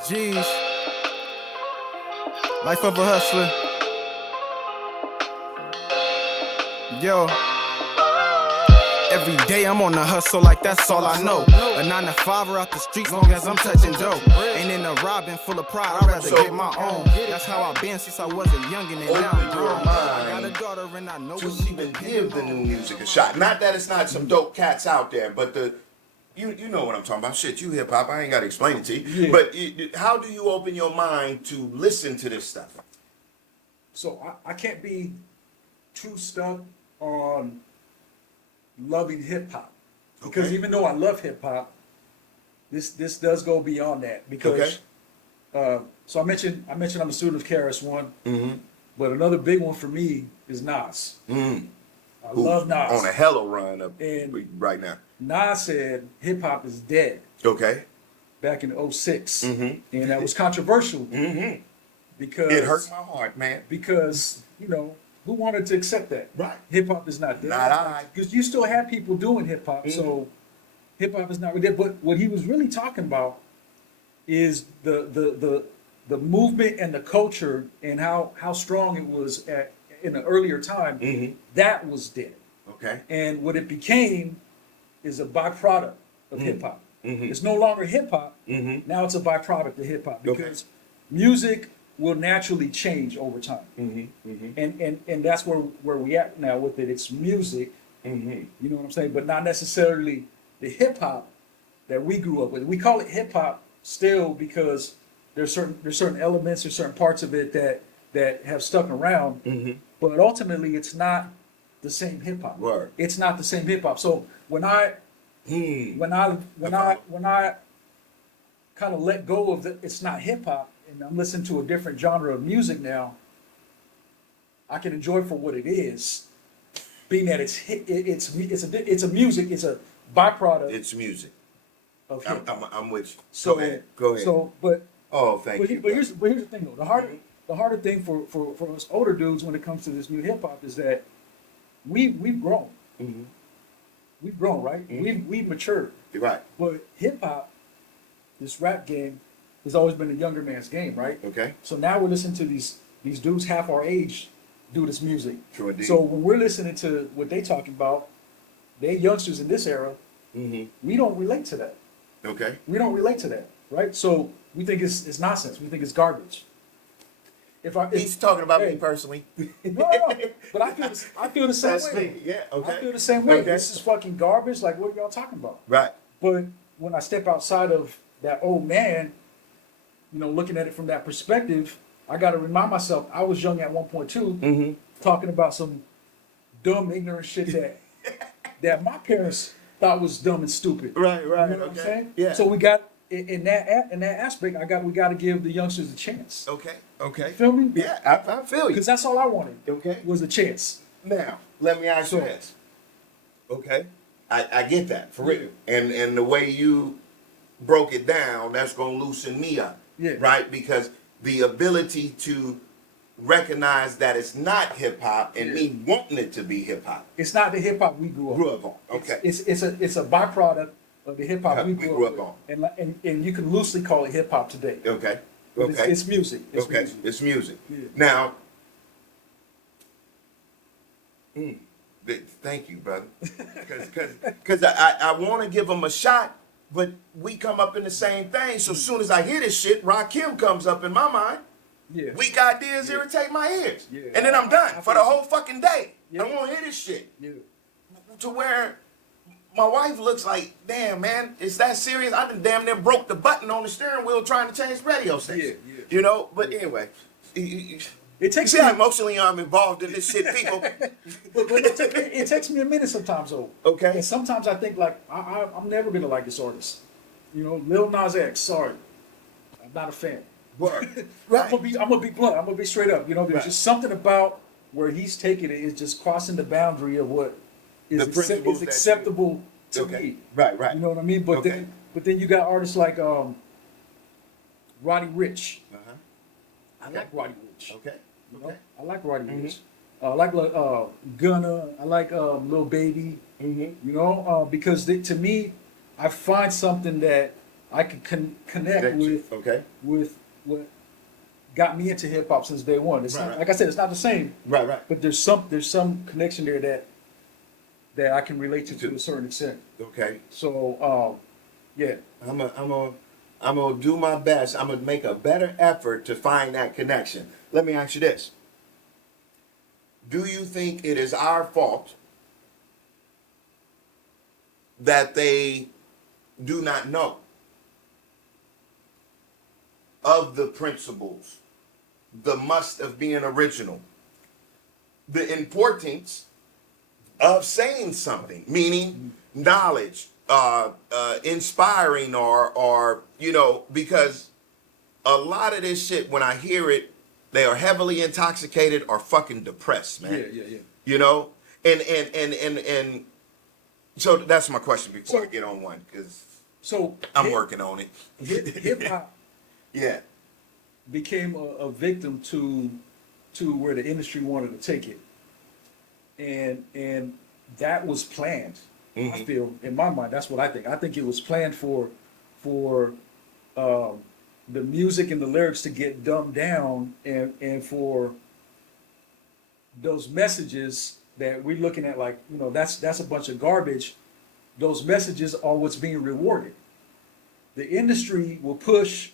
Jeez. Life of a hustler. Yo. Every day I'm on the hustle like that's all I know. A 9 to 5 out the streets long as I'm touching dough. Ain't in a robbing full of pride, I'd rather get my own. That's how I've been since I was a youngin' and now I'm grown. I got a daughter and I know to what she even been give the new music a shot. Not that it's not some dope cats out there, but you know what I'm talking about. Shit, you hip hop. I ain't got to explain it to you. Yeah. But how do you open your mind to listen to this stuff? So I can't be too stuck on loving hip hop because Okay. even though I love hip hop, this does go beyond that because. So I mentioned I'm a student of KRS-One, but another big one for me is Nas. I love Nas. On a hella run up And- right now. Nas said hip hop is dead Okay. back in '06, and that was controversial because It hurt my heart, man. because who wanted to accept that? Right. Hip hop is not dead. Not I. Because you still have people doing hip hop, so hip hop is not dead. But what he was really talking about is the movement and the culture and how strong it was in an earlier time. That was dead. Okay. And what it became is a byproduct of hip hop. It's no longer hip hop. Now it's a byproduct of hip hop because music will naturally change over time. And that's where we at now with it. It's music. You know what I'm saying? But not necessarily the hip hop that we grew up with. We call it hip hop still because there's certain elements or certain parts of it that have stuck around. But ultimately, it's not the same hip hop. Word. It's not the same hip hop. So when I kind of let go of it's not hip hop and I'm listening to a different genre of music now, I can enjoy it for what it is, being that it's a music, it's a byproduct It's music. of hip hop. I'm with you. So Go ahead. Go ahead. So, but Oh, thank you. but here's the thing though. The harder thing for us older dudes when it comes to this new hip hop is that we've grown. We've grown, right? We've matured. You're right. But hip hop, this rap game, has always been a younger man's game, right? Okay. So now we're listening to these dudes half our age do this music. True indeed. So when we're listening to what they talking about, they youngsters in this era, we don't relate to that. Okay. We don't relate to that, right? So we think it's nonsense. We think it's garbage. He's talking about me hey, personally. No, but I feel the same That's way. me. Yeah. Okay. I feel the same way. Okay. This is fucking garbage. Like, what are y'all talking about? Right. But when I step outside of that old man, looking at it from that perspective, I got to remind myself I was young at one point too, talking about some dumb, ignorant shit that my parents thought was dumb and stupid. Right. Right. You know what I'm saying? Yeah. So we got in that aspect, we got to give the youngsters a chance. Okay. Okay. You feel me? Yeah, I feel you. Because that's all I wanted. Okay. Was a chance. Now, let me ask you So- this. Okay. I get that, for real. And the way you broke it down, that's going to loosen me up. Yeah. Right? Because the ability to recognize that it's not hip hop and me wanting it to be hip hop. It's not the hip hop we grew up on. Okay. It's a byproduct of the hip hop we grew up on. with. And you can loosely call it hip hop today. Okay. But Okay. It's music. It's okay. music. It's music. Yeah. Now, thank you, brother. Because I want to give them a shot, but we come up in the same thing. So as soon as I hear this shit, Rakim comes up in my mind. Yeah. Weak ideas irritate my ears. Yeah. And then I'm done for the whole fucking day. Yeah. I won't hear this shit. Yeah. To where my wife looks like, damn, man, is that serious? I done damn near broke the button on the steering wheel trying to change radio station. Yeah. But anyway. It takes See how emotionally I'm involved in this shit, people. but it takes me a minute sometimes, though. Okay. And sometimes I think, like, I'm never going to like this artist. Lil Nas X, sorry. I'm not a fan. Word. Right. I'm gonna be blunt. I'm gonna be straight up. There's Right. just something about where he's taking it is just crossing the boundary of what The principles is that acceptable to Okay. me. Right. You know what I mean? But Okay. then you got artists like Roddy Ricch. Uh-huh. I like Roddy Ricch. Okay. You know? Okay. I like Roddy Ricch. I like Gunna. I like Lil Baby. Because to me, I find something that I could connect with Okay. with what got me into hip hop since day one. It's Right, not, right. like I said, it's not the same, Right. but there's some connection there that I can relate to a certain extent. Okay. So yeah, I'm gonna do my best. I'm gonna make a better effort to find that connection. Let me ask you this. Do you think it is our fault that they do not know of the principles, the must of being original, the importance of saying something, meaning knowledge, inspiring, or because a lot of this shit, when I hear it, they are heavily intoxicated or fucking depressed, man. yeah. You know, and so that's my question before I get on one, because So I'm working on it. hip hop Yeah. became a victim to where the industry wanted to take it, and that was planned. I feel, in my mind, that's what I think. I think it was planned for the music and the lyrics to get dumbed down, and for those messages that we're looking at, like, that's a bunch of garbage. Those messages are what's being rewarded. The industry will push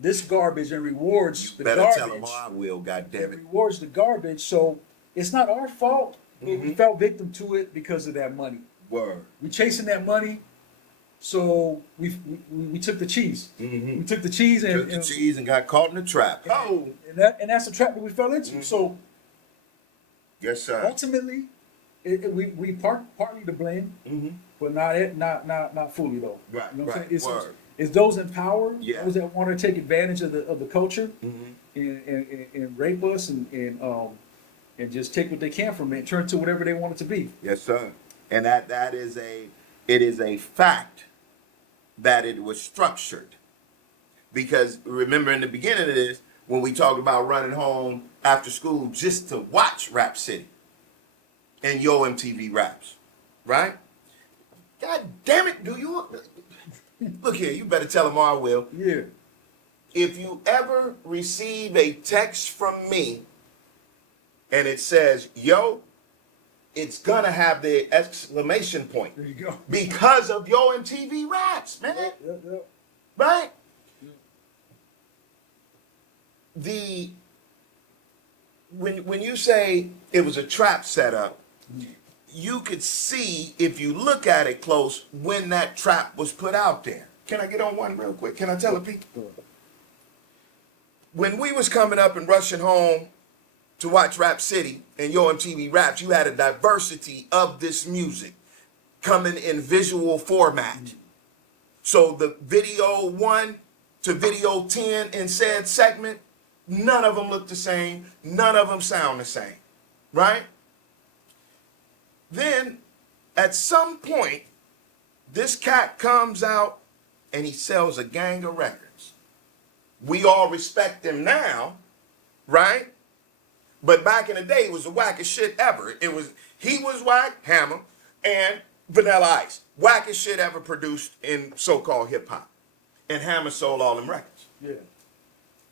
this garbage and rewards the Better garbage. tell them I will, It goddammit. rewards the garbage. So it's not our fault, but we fell victim to it because of that money. Word. We chasing that money, so we took the cheese. We took the cheese and Took the cheese and got caught in the trap. Oh. and that's the trap that we fell into. So Yes, sir. ultimately, we partly to blame, but not fully though. Right, You know what I'm right. saying? Word. It's those in power, Yeah. those that want to take advantage of the culture, and rape us and just take what they can from it and turn it to whatever they want it to be. Yes, sir. And it is a fact that it was structured. Because remember in the beginning of this, when we talked about running home after school just to watch Rap City and Yo MTV Raps, right? God damn it, do you? Look here, you better tell them I will. Yeah. If you ever receive a text from me and it says, yo, it's gonna have the exclamation point. There you go. Because of Yo MTV Raps, man. Yeah. Right? When you say it was a trap setup, you could see, if you look at it close, when that trap was put out there. Can I get on one real quick? Can I tell a people? When we was coming up and rushing home to watch Rap City and Yo MTV Raps, you had a diversity of this music coming in visual format. So the video 1 to video 10 in said segment, none of them look the same, none of them sound the same, right? Then, at some point, this cat comes out and he sells a gang of records. We all respect him now, right? But back in the day, it was the wackest shit ever. He was whack, Hammer, and Vanilla Ice. Wackest shit ever produced in so-called hip-hop. And Hammer sold all them records. Yeah.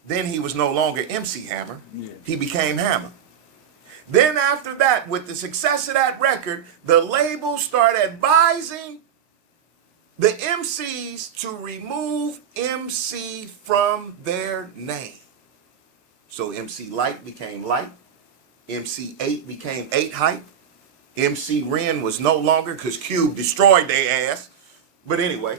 Then he was no longer MC Hammer. Yeah. He became Hammer. Then after that, with the success of that record, the label started advising the MCs to remove MC from their name. So MC Light became Light. MC 8 became 8 Hype. MC Ren was no longer, because Cube destroyed their ass. But anyway.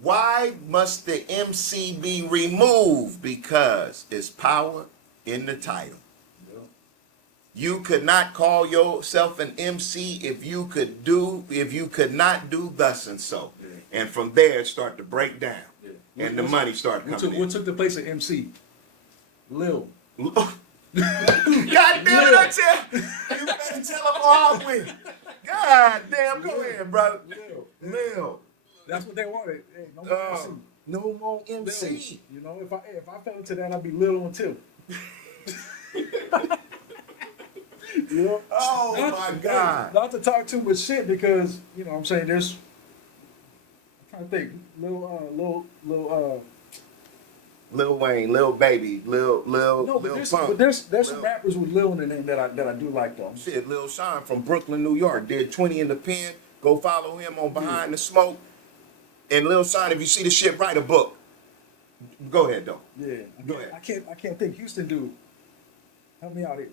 Why must the MC be removed? Because it's power in the title. Yeah. You could not call yourself an MC if you could not do thus and so. Yeah. And from there it started to break down. Yeah. And the money started coming What took the place of MC? Lil. in. God damn it, I tell you better tell them all with. God damn, go ahead, brother. Lil. That's what they wanted. Hey, no more MC. No more Lil. MC. You know, if I fell into that, I'd be Lil until. You know? Oh my God. Not to talk too much shit, because, you know what I'm saying, there's trying to think. Lil Wayne, Lil Baby, Lil No, Pump. but there's some Lil- rappers with Lil in the name that I do like though. Shit, Lil Shawn from Brooklyn, New York, did 20 in the pen. Go follow him on Behind the Smoke. And Lil Shawn, if you see the shit, write a book. Go ahead, though. Yeah. Go ahead. I can't think. Houston dude. Help me out here.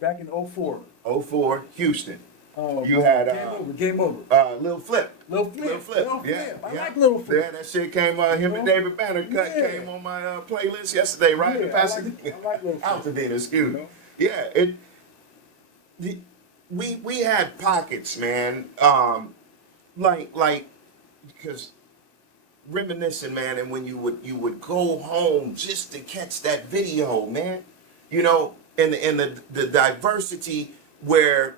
Back in 04. 04, Houston. You had Game Over. Lil Flip. Lil Flip. Yeah, I yeah. like Lil Flip. Yeah, that shit came. Him and David Banner came on my playlist yesterday, right? Yeah, The passage. I like Lil Flip. Altadena, excuse me. You know? Yeah, we had pockets, man. Like because reminiscing, man, and when you would go home just to catch that video, man. You know, and the diversity where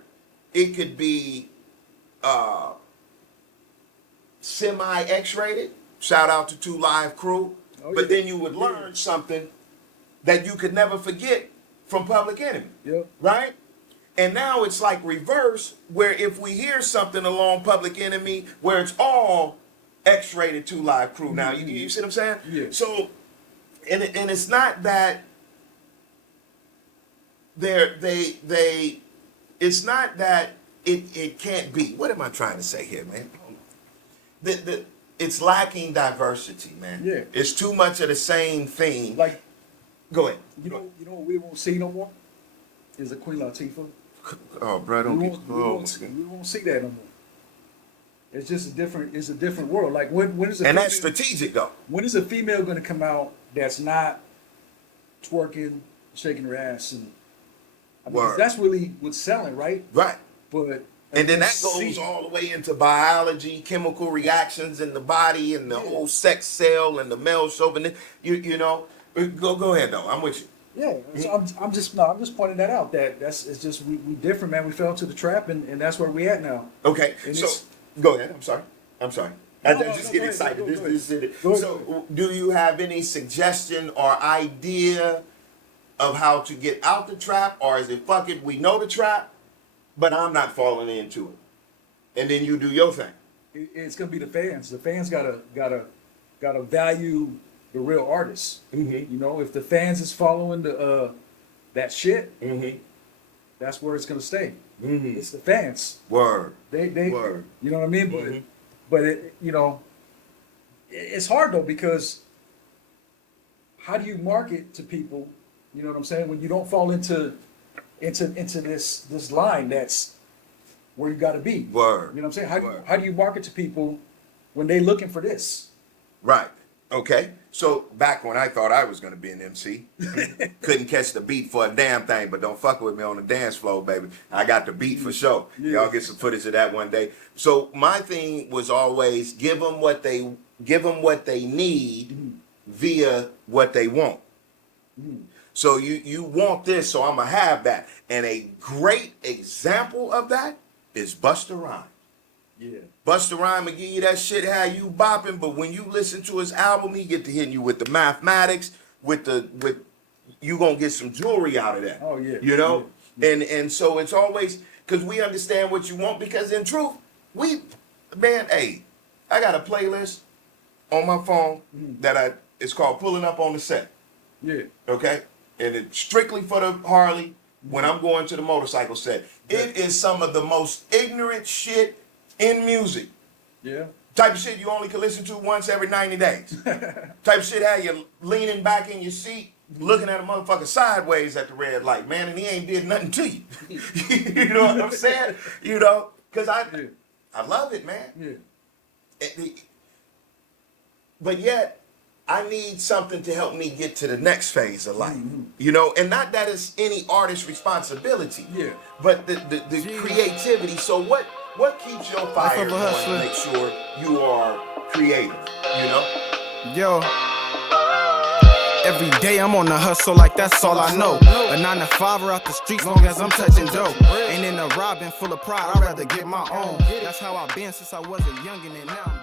it could be semi X-rated. Shout out to 2 Live Crew. Oh, but yeah. then you would learn something that you could never forget from Public Enemy. Yep. Right? And now it's like reverse, where if we hear something along Public Enemy where it's all X-rated 2 Live Crew. Now, you see what I'm saying? Yeah. So, and it's not that it's not that it can't be. What am I trying to say here, man? It's lacking diversity, man. Yeah. It's too much of the same thing. Like, Go ahead. you know what we won't see no more? Is a Queen Latifah. Oh, bro, don't We get. won't see that no more. It's just it's a different world. Like when is a And that's female- strategic, though. when is a female going to come out that's not twerking, shaking her ass, and I mean, 'cause Word. that's really what's selling, right? Right. But And then that see- goes all the way into biology, chemical reactions in the body, and the whole sex cell and the male chauvinism. You know, go ahead though. I'm with you. Yeah, so I'm just pointing that out. It's just we different, man. We fell into the trap, and that's where we at now. Okay, And so it's- go ahead. I'm sorry. I No, just no, get go ahead, excited. go ahead. This is it. Go ahead. So, do you have any suggestion or idea of how to get out the trap, or is it fuck it? We know the trap, but I'm not falling into it, and then you do your thing. It's gonna be the fans. The fans gotta value the real artists. Mm-hmm. You know, if the fans is following that shit, Mm-hmm. that's where it's gonna stay. Mm-hmm. It's the fans. Word. They Word. you know what I mean? Mhm. But it's hard though, because how do you market to people? You know what I'm saying? When you don't fall into this line that's where you got to be. Word. You know what I'm saying? Word. How do you market to people when they looking for this? Right. Okay. So back when I thought I was gonna be an MC, couldn't catch the beat for a damn thing, but don't fuck with me on the dance floor, baby. I got the beat for sure. Yeah. Y'all get some footage of that one day. So my thing was always give them what they need via what they want. So you want this, so I'm gonna have that. And a great example of that is Busta Rhymes. Yeah. Busta Rhymes will give you that shit how you bopping, but when you listen to his album, he get to hitting you with the mathematics, with you gonna get some jewelry out of that. Oh, yeah. You know? And so it's always because we understand what you want, because in truth, hey, I got a playlist on my phone that it's called Pulling Up on the Set. Yeah. Okay? And it's strictly for the Harley when I'm going to the motorcycle set. It is some of the most ignorant shit in music. Yeah. Type of shit you only can listen to once every 90 days. Type of shit how you're leaning back in your seat, looking at a motherfucker sideways at the red light, man, and he ain't did nothing to you. You know what I'm saying? You know? Because I love it, man. Yeah. But yet, I need something to help me get to the next phase of life. You know, and not that it's any artist's responsibility. Yeah. But the creativity. So what keeps your fire of a going to hustler. make sure you are creative? You know? Yo. Every day I'm on the hustle like that's all I know. A 9 to 5 out the streets long as I'm touching dough. Ain't in a robbing full of pride, I'd rather get my own. That's how I've been since I was a youngin' and now